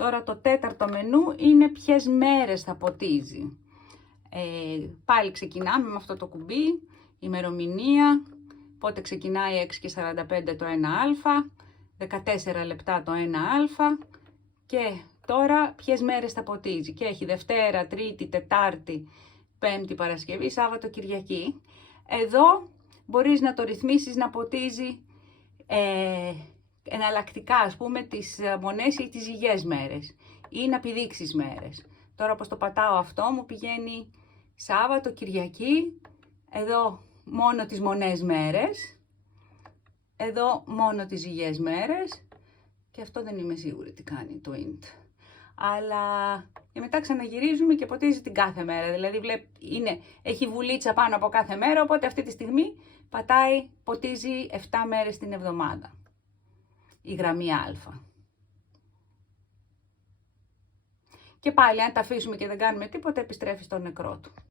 Τώρα το τέταρτο μενού είναι ποιες μέρες θα ποτίζει. Πάλι ξεκινάμε με αυτό το κουμπί, ημερομηνία, πότε ξεκινάει 6:45 το 1α, 14 λεπτά το 1α και τώρα ποιες μέρες θα ποτίζει. Και έχει Δευτέρα, Τρίτη, Τετάρτη, Πέμπτη, Παρασκευή, Σάββατο, Κυριακή. Εδώ μπορείς να το ρυθμίσεις να ποτίζει εναλλακτικά, ας πούμε, τις μονές ή τις υγιές μέρες ή να πηδήξεις μέρες. Τώρα όπως το πατάω αυτό μου πηγαίνει Σάββατο, Κυριακή, εδώ μόνο τις μονές μέρες, εδώ μόνο τις υγιές μέρες και αυτό δεν είμαι σίγουρη τι κάνει το int. Αλλά και μετά ξαναγυρίζουμε και ποτίζει την κάθε μέρα, δηλαδή έχει βουλίτσα πάνω από κάθε μέρα, οπότε αυτή τη στιγμή ποτίζει 7 μέρες την εβδομάδα, η γραμμή α. Και πάλι αν τα αφήσουμε και δεν κάνουμε τίποτα, επιστρέφει στο νεκρό του.